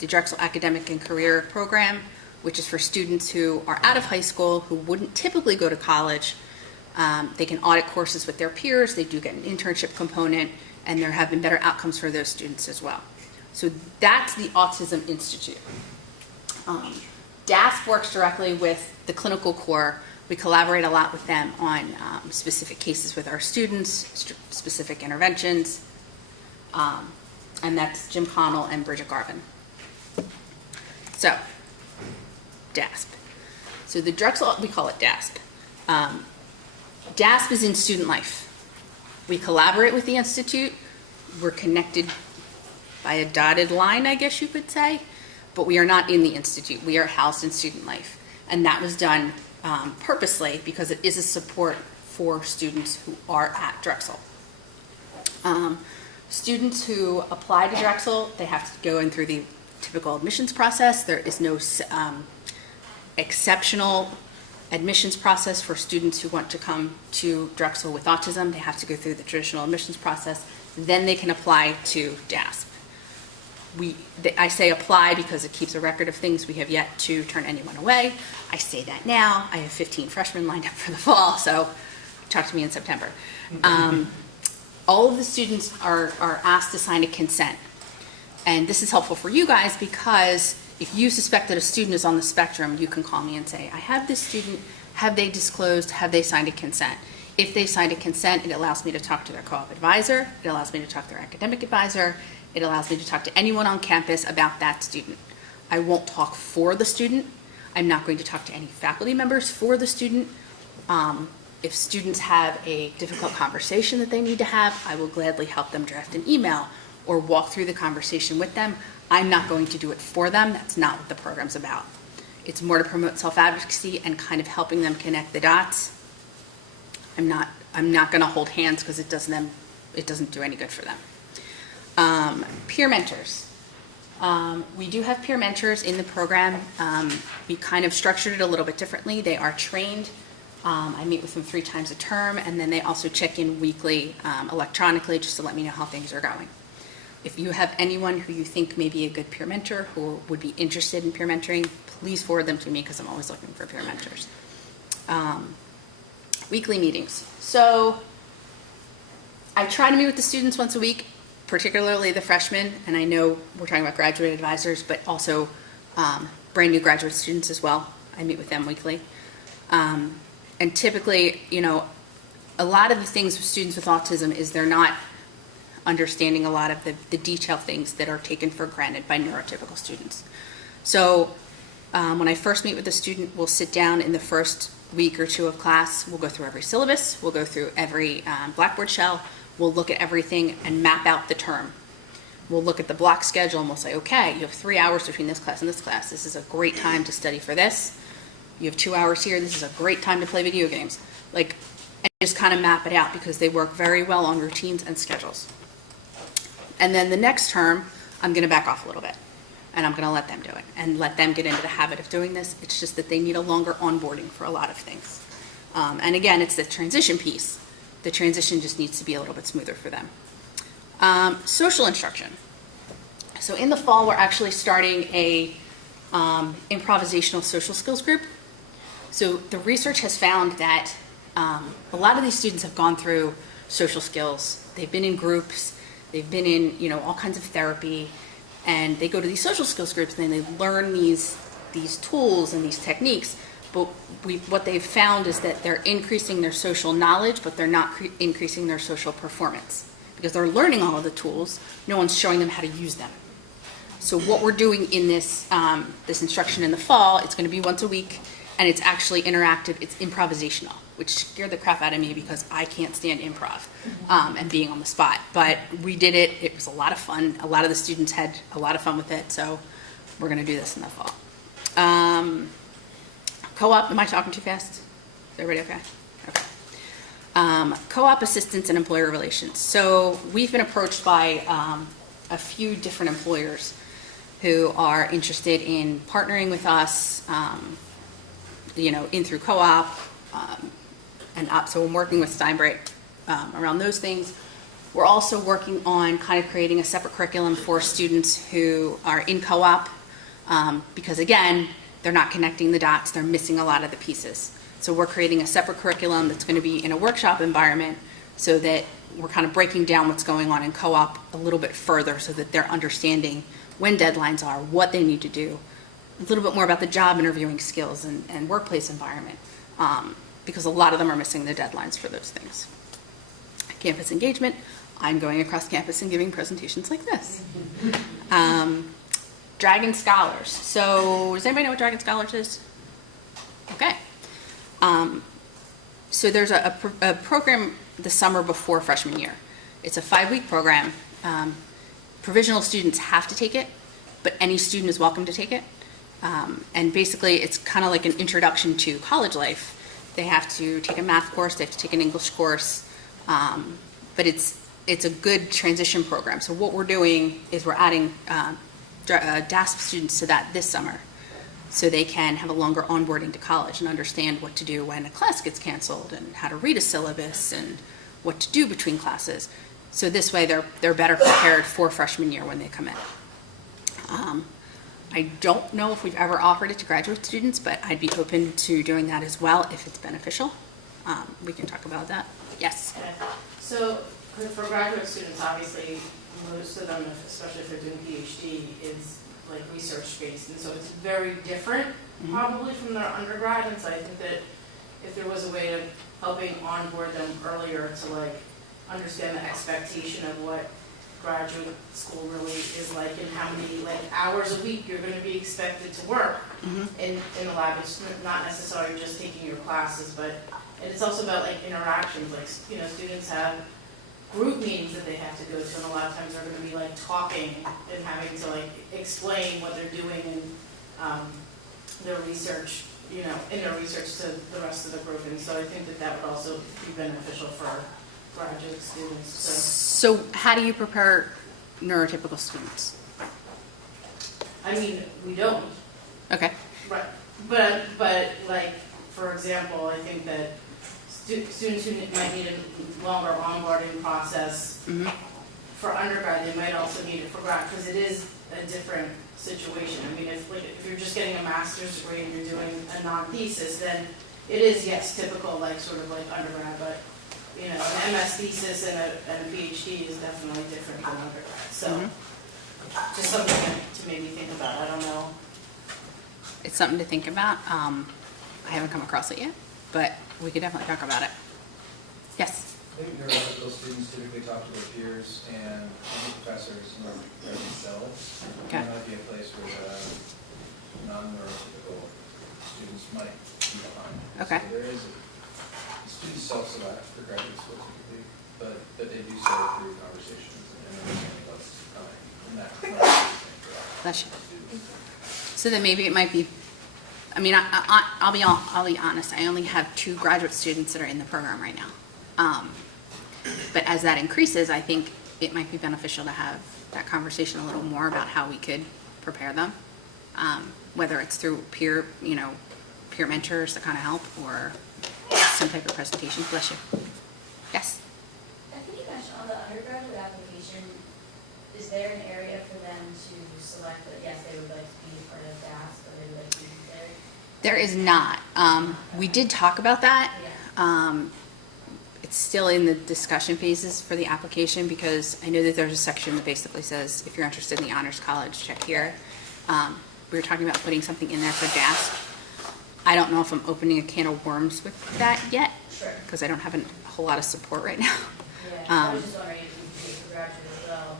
the Drexel Academic and Career Program, which is for students who are out of high school, who wouldn't typically go to college. They can audit courses with their peers, they do get an internship component, and there have been better outcomes for those students as well. So that's the Autism Institute. DASP works directly with the clinical core. We collaborate a lot with them on specific cases with our students, specific interventions, and that's Jim Connell and Bridget Garvin. So, DASP. So the Drexel, we call it DASP. DASP is in student life. We collaborate with the Institute. We're connected by a dotted line, I guess you could say, but we are not in the Institute. We are housed in student life. And that was done purposely because it is a support for students who are at Drexel. Students who apply to Drexel, they have to go in through the typical admissions process. There is no exceptional admissions process for students who want to come to Drexel with autism. They have to go through the traditional admissions process. Then they can apply to DASP. I say apply because it keeps a record of things. We have yet to turn anyone away. I say that now. I have 15 freshmen lined up for the fall, so talk to me in September. All of the students are asked to sign a consent. And this is helpful for you guys because if you suspect that a student is on the spectrum, you can call me and say, I have this student, have they disclosed, have they signed a consent? If they signed a consent, it allows me to talk to their co-op advisor, it allows me to talk to their academic advisor, it allows me to talk to anyone on campus about that student. I won't talk for the student. I'm not going to talk to any faculty members for the student. If students have a difficult conversation that they need to have, I will gladly help them draft an email or walk through the conversation with them. I'm not going to do it for them. That's not what the program's about. It's more to promote self-advocacy and kind of helping them connect the dots. I'm not going to hold hands because it doesn't do any good for them. Peer mentors. We do have peer mentors in the program. We kind of structured it a little bit differently. They are trained. I meet with them 3 times a term, and then they also check in weekly electronically just to let me know how things are going. If you have anyone who you think may be a good peer mentor who would be interested in peer mentoring, please forward them to me because I'm always looking for peer mentors. Weekly meetings. So I try to meet with the students once a week, particularly the freshmen, and I know we're talking about graduate advisors, but also brand new graduate students as well. I meet with them weekly. And typically, a lot of the things with students with autism is they're not understanding a lot of the detailed things that are taken for granted by neurotypical students. So when I first meet with a student, we'll sit down in the first week or 2 of class. We'll go through every syllabus. We'll go through every Blackboard shell. We'll look at everything and map out the term. We'll look at the block schedule and we'll say, okay, you have 3 hours between this class and this class. This is a great time to study for this. You have 2 hours here. This is a great time to play video games. And just kind of map it out because they work very well on routines and schedules. And then the next term, I'm going to back off a little bit. And I'm going to let them do it and let them get into the habit of doing this. It's just that they need a longer onboarding for a lot of things. And again, it's the transition piece. The transition just needs to be a little bit smoother for them. Social instruction. So in the fall, we're actually starting a improvisational social skills group. So the research has found that a lot of these students have gone through social skills. They've been in groups. They've been in all kinds of therapy. And they go to these social skills groups and they learn these tools and these techniques. But what they've found is that they're increasing their social knowledge, but they're not increasing their social performance. Because they're learning all of the tools, no one's showing them how to use them. So what we're doing in this instruction in the fall, it's going to be once a week, and it's actually interactive. It's improvisational, which scared the crap out of me because I can't stand improv and being on the spot. But we did it. It was a lot of fun. A lot of the students had a lot of fun with it, so we're going to do this in the fall. Co-op, am I talking too fast? Is everybody okay? Okay. Co-op assistance and employer relations. So we've been approached by a few different employers who are interested in partnering with us, in through co-op, so I'm working with Steinbrück around those things. We're also working on kind of creating a separate curriculum for students who are in co-op, because again, they're not connecting the dots, they're missing a lot of the pieces. So we're creating a separate curriculum that's going to be in a workshop environment so that we're kind of breaking down what's going on in co-op a little bit further so that they're understanding when deadlines are, what they need to do, a little bit more about the job interviewing skills and workplace environment, because a lot of them are missing the deadlines for those things. Campus engagement, I'm going across campus and giving presentations like this. Dragon Scholars. So does anybody know what Dragon Scholars is? Okay. So there's a program the summer before freshman year. It's a 5-week program. Provisional students have to take it, but any student is welcome to take it. And basically it's kind of like an introduction to college life. They have to take a math course, they have to take an English course, but it's it's a good transition program. So what we're doing is we're adding DASP students to that this summer, so they can have a longer onboarding to college and understand what to do when a class gets canceled and how to read a syllabus and what to do between classes. So this way they're better prepared for freshman year when they come in. I don't know if we've ever offered it to graduate students, but I'd be open to doing that as well if it's beneficial. We can talk about that. Yes. Okay. So for graduate students, obviously, most of them, especially if they're doing PhD, is like research-based, and so it's very different probably from their undergrad, and so I think that if there was a way of helping onboard them earlier to like understand the expectation of what graduate school really is like and how many like hours a week you're going to be expected to work in the lab. It's not necessarily just taking your classes, but it's also about like interactions. Like, you know, students have group meetings that they have to go to, and a lot of times they're going to be like talking and having to like explain what they're doing in their research, you know, in their research to the rest of the group. And so I think that that would also be beneficial for graduate students. So how do you prepare neurotypical students? I mean, we don't. Okay. Right. But like, for example, I think that students who might need a longer onboarding process for undergrad, they might also need it for grad, because it is a different situation. I mean, if you're just getting a master's degree and you're doing a non-thesis, then it is, yes, typical, like sort of like undergrad, but you know, an MS thesis and a PhD is definitely different than undergrad. So just something to maybe think about. I don't know. It's something to think about. I haven't come across it yet, but we could definitely talk about it. Yes? I think neurotypical students typically talk to their peers and professors themselves. Okay. It might be a place where the non-neurotypical students might be behind. Okay. So there is students self-select for graduate school typically, but they do so through conversations and understanding what's coming. And that Bless you. So then maybe it might be, I mean, I'll be honest, I only have 2 graduate students that are in the program right now. But as that increases, I think it might be beneficial to have that conversation a little more about how we could prepare them. Whether it's through peer mentors to kind of help, or some type of presentation. Bless you. Yes? I think you mentioned on the undergraduate application, is there an area for them to select that, yes, they would like to be part of DASP, or they would like to be there? There is not. We did talk about that. Yeah. It's still in the discussion phases for the application, because I know that there's a section that basically says, if you're interested in the Honors College, check here. We were talking about putting something in there for DASP. I don't know if I'm opening a can of worms with that yet, Sure. because I don't have a whole lot of support right now. Yeah, I was just wondering if you could do it for graduate as well.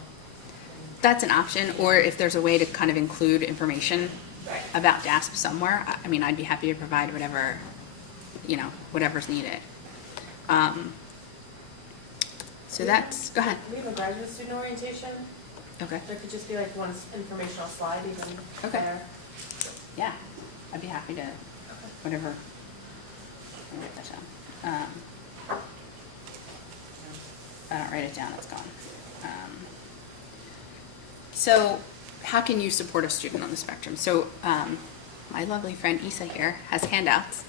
That's an option, or if there's a way to kind of include information Right. about DASP somewhere. I mean, I'd be happy to provide whatever, whatever's needed. So that's, go ahead. We have a graduate student orientation. Okay. There could just be like one informational slide even Okay. there. Yeah, I'd be happy to, whatever. I'll write that down. If I don't write it down, it's gone. So how can you support a student on the spectrum? So my lovely friend Isa here has handouts.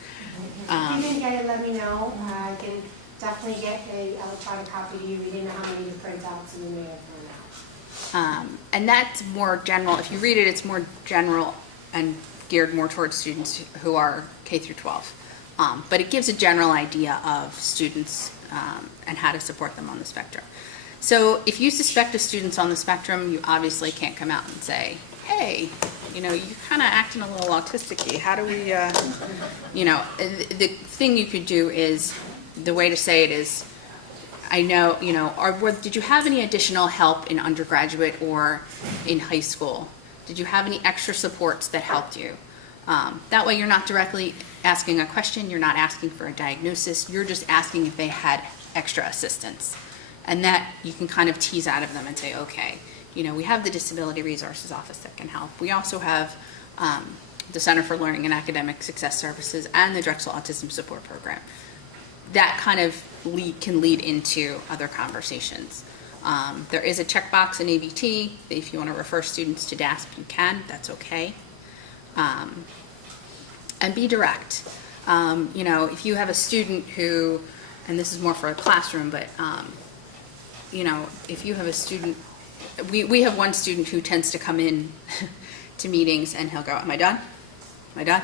If you didn't get it, let me know. I can definitely get an electronic copy to you. We didn't know how many to print out, so we may have run out. And that's more general. If you read it, it's more general and geared more towards students who are K through 12. But it gives a general idea of students and how to support them on the spectrum. So if you suspect a student's on the spectrum, you obviously can't come out and say, hey, you're kind of acting a little autistic-y. How do we, the thing you could do is, the way to say it is, I know, did you have any additional help in undergraduate or in high school? Did you have any extra supports that helped you? That way you're not directly asking a question, you're not asking for a diagnosis, you're just asking if they had extra assistance. And that you can kind of tease out of them and say, okay, we have the Disability Resources Office that can help. We also have the Center for Learning and Academic Success Services and the Drexel Autism Support Program. That kind of can lead into other conversations. There is a checkbox in AVT. If you want to refer students to DASP, you can. That's okay. And be direct. You know, if you have a student who, and this is more for a classroom, but, you know, if you have a student, we have one student who tends to come in to meetings and he'll go, am I done? Am I done?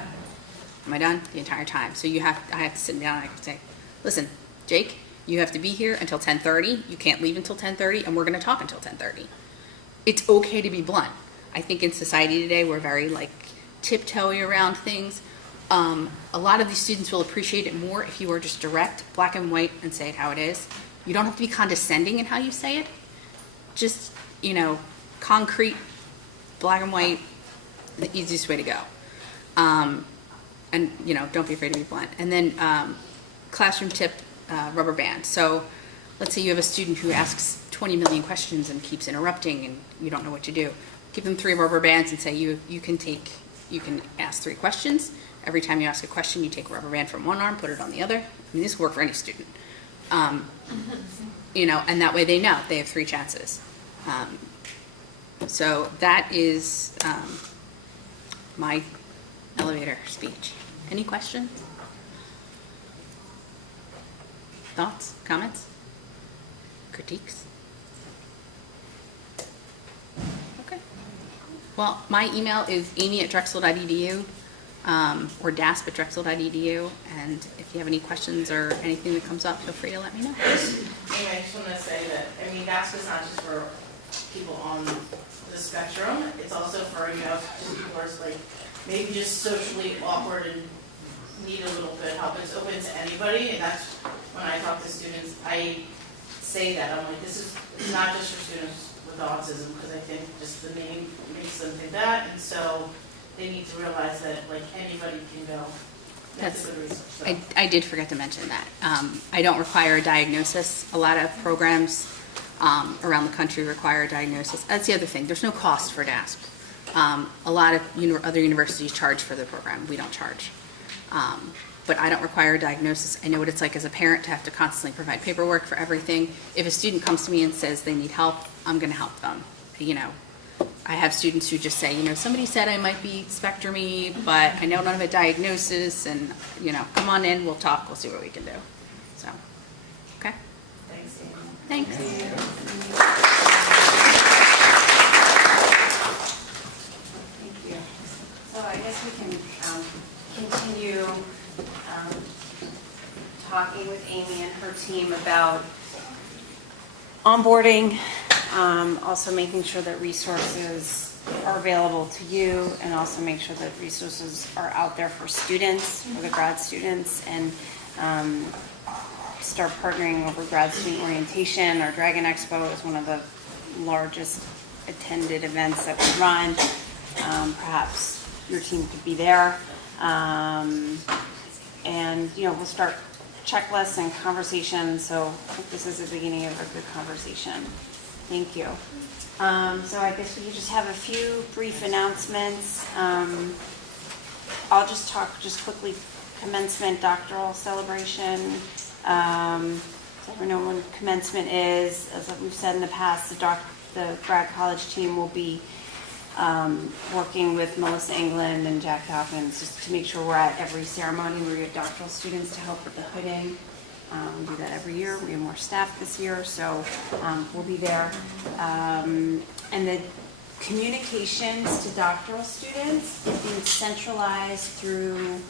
Am I done? The entire time. So I have to sit him down and I can say, listen, Jake, you have to be here until 10:30. You can't leave until 10:30 and we're going to talk until 10:30. It's okay to be blunt. I think in society today we're very like tiptoeing around things. A lot of these students will appreciate it more if you are just direct, black and white, and say it how it is. You don't have to be condescending in how you say it. Just, you know, concrete, black and white, the easiest way to go. And, you know, don't be afraid to be blunt. And then classroom tip, rubber band. So let's say you have a student who asks 20 million questions and keeps interrupting and you don't know what to do. Give them 3 rubber bands and say you can ask 3 questions. Every time you ask a question, you take a rubber band from one arm, put it on the other. I mean, this will work for any student. You know, and that way they know they have 3 chances. So that is my elevator speech. Any questions? Thoughts? Comments? Critiques? Okay. Well, my email is amy@drexel.edu or dasp@drexel.edu, and if you have any questions or anything that comes up, feel free to let me know. Amy, I just want to say that, I mean, DASP is not just for people on the spectrum, it's also for, you know, just people who are like, maybe just socially awkward and need a little bit of help. It's open to anybody, and that's when I talk to students, I say that, I'm like, it's not just for students with autism, because I think just the name makes them think that, and so they need to realize that, like, anybody can go. That's a good resource. So. I did forget to mention that. I don't require a diagnosis. A lot of programs around the country require a diagnosis. That's the other thing. There's no cost for DASP. A lot of other universities charge for the program. We don't charge. But I don't require a diagnosis. I know what it's like as a parent to have to constantly provide paperwork for everything. If a student comes to me and says they need help, I'm going to help them. You know, I have students who just say, you know, somebody said I might be spectrum-y, but I don't have a diagnosis, and, you know, come on in, we'll talk, we'll see what we can do. So, okay? Thanks, Amy. Thanks. Thank you. So I guess we can continue talking with Amy and her team about onboarding, also making sure that resources are available to you, and also make sure that resources are out there for students, for the grad students, and start partnering over grad student orientation. Our Dragon Expo is one of the largest attended events that we run. Perhaps your team could be there. And, you know, we'll start checklists and conversations, so I think this is the beginning of a good conversation. Thank you. So I guess we could just have a few brief announcements. I'll just talk quickly, commencement doctoral celebration. So everyone know when commencement is. As we've said in the past, the grad college team will be working with Melissa England and Jack Hawkins just to make sure we're at every ceremony where we have doctoral students to help with the hooding. We do that every year. We have more staff this year, so we'll be there. And the communications to doctoral students is being centralized through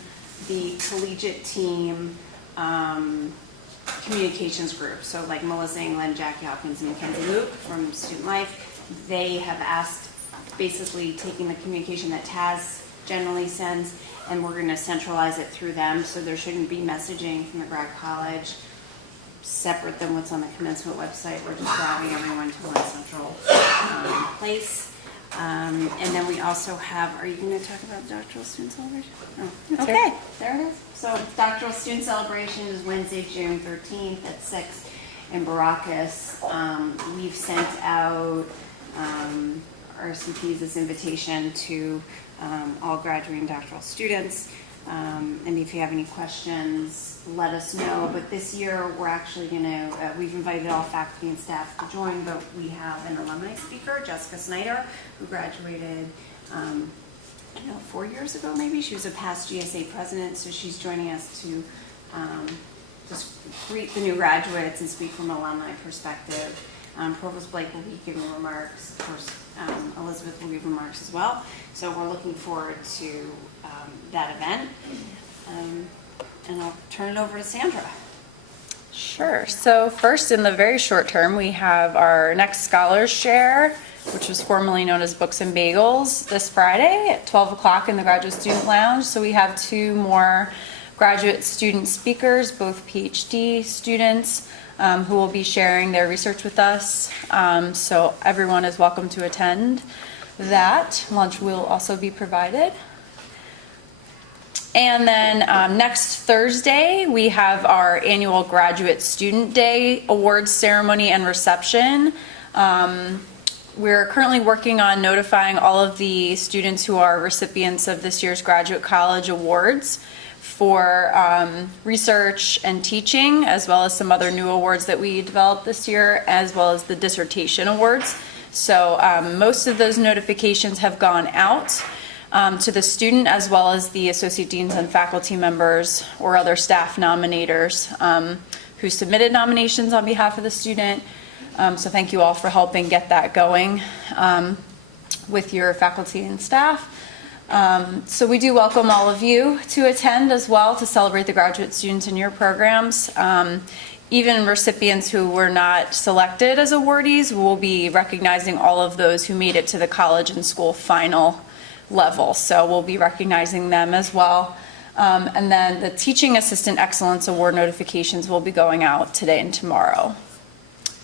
the collegiate team communications group. So like Melissa England, Jackie Hopkins, and Mackenzie Luke from Student Life, they have asked, basically taking the communication that Taz generally sends, and we're going to centralize it through them, so there shouldn't be messaging from the grad college separate than what's on the commencement website. We're just grabbing everyone to one central place. And then we also have, are you going to talk about doctoral student celebration? Oh, okay, there it is. So doctoral student celebration is Wednesday, June 13th at 6 in Baracus. We've sent out RCPs this invitation to all graduating doctoral students. And if you have any questions, let us know. But this year, we're actually we've invited all faculty and staff to join, but we have an alumni speaker, Jessica Snyder, who graduated, 4 years ago maybe. She was a past GSA president, so she's joining us to just greet the new graduates and speak from an alumni perspective. Provost Blake will be giving remarks. Of course, Elizabeth will give remarks as well. So we're looking forward to that event. And I'll turn it over to Sandra. Sure. So first, in the very short term, we have our next Scholars Share, which was formerly known as Books and Bagels, this Friday at 12 o'clock in the Graduate Student Lounge. So we have 2 more graduate student speakers, both PhD students, who will be sharing their research with us. So everyone is welcome to attend that. Lunch will also be provided. And then next Thursday, we have our annual Graduate Student Day Awards Ceremony and Reception. We're currently working on notifying all of the students who are recipients of this year's Graduate College Awards for research and teaching, as well as some other new awards that we developed this year, as well as the dissertation awards. So most of those notifications have gone out to the student, as well as the associate deans and faculty members or other staff nominators who submitted nominations on behalf of the student. So thank you all for helping get that going with your faculty and staff. So we do welcome all of you to attend as well to celebrate the graduate students in your programs. Even recipients who were not selected as awardees, we'll be recognizing all of those who made it to the college and school final level. So we'll be recognizing them as well. And then the Teaching Assistant Excellence Award notifications will be going out today and tomorrow.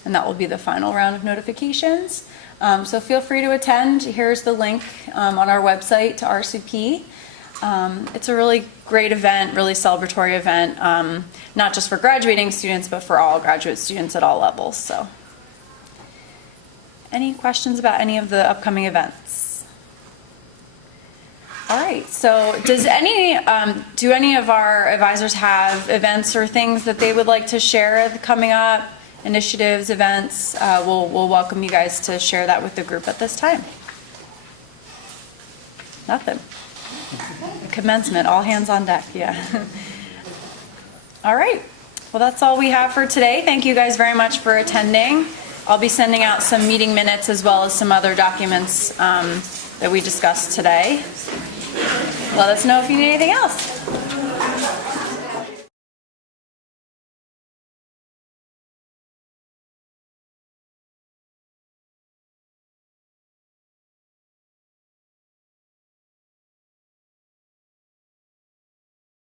And that will be the final round of notifications. So feel free to attend. Here's the link on our website to RCP. It's a really great event, really celebratory event, not just for graduating students, but for all graduate students at all levels. So, any questions about any of the upcoming events? All right, so do any of our advisors have events or things that they would like to share coming up? Initiatives, events? We'll welcome you guys to share that with the group at this time. Nothing. Commencement, all hands on deck, yeah. All right, well, that's all we have for today. Thank you guys very much for attending. I'll be sending out some meeting minutes as well as some other documents that we discussed today. Let us know if you need anything else.